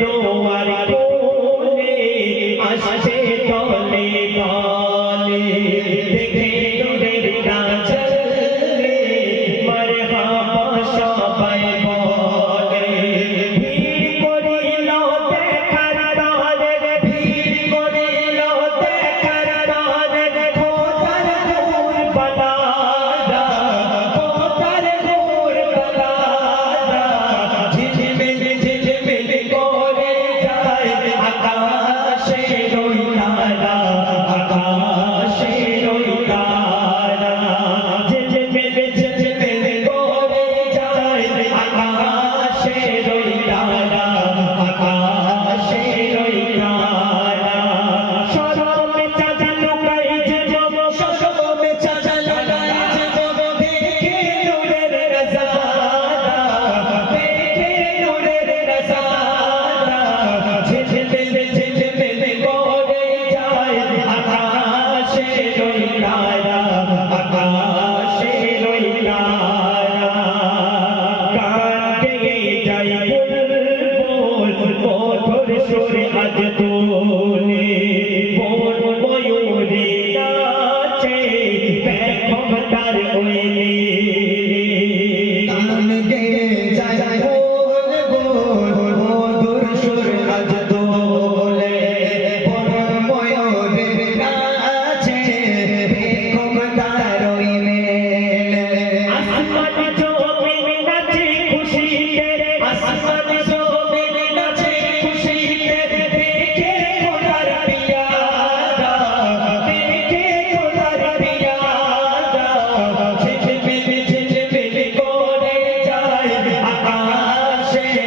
দোয়ার কোলে আসছে তলে তলে দেখে নূরের কাজল মারহাবা সবাই বলে ভিড় করিল দেখার তরে ভিড় করিল দেখার তরে খোদার নূর বালাদা খোদার নূর বালাদা ঝিলমিল ঝিলমিল করে যায় আকাশের ওই তারা আকাশের ওই তারা ঝিলমিল ঝিলমিল করে যায় আকাশের ওই তারা আকাশের ওই তারা শরমে চাঁদা লুকাই যে জব শরমে চাঁদা লুকাই যে জব দেখে নূরের নজারা দেখে নূরের নজারা ঝিলমিল ঝিলমিল করে যায় আকাশের ওই তারা আকাশের ওই তারা গান গেয়ে যায় বুলবুল মধুর সুরে আজ তোলে বন ময়ূরে নাচে পেখম তার ওই নীলে গান গেয়ে যায় বুলবুল মধুর সুর আজ দোলে বন ময়ূরে নাচে পেখম তার ওই মেলে আসমান জমিন নাচে খুশিতে আসমান জমিন নাচে খুশিতে দেখে খোদার পিয়ারা দেখে খোদার পিয়ারা ঝিলমিল ঝিলমিল করে যায় আকাশের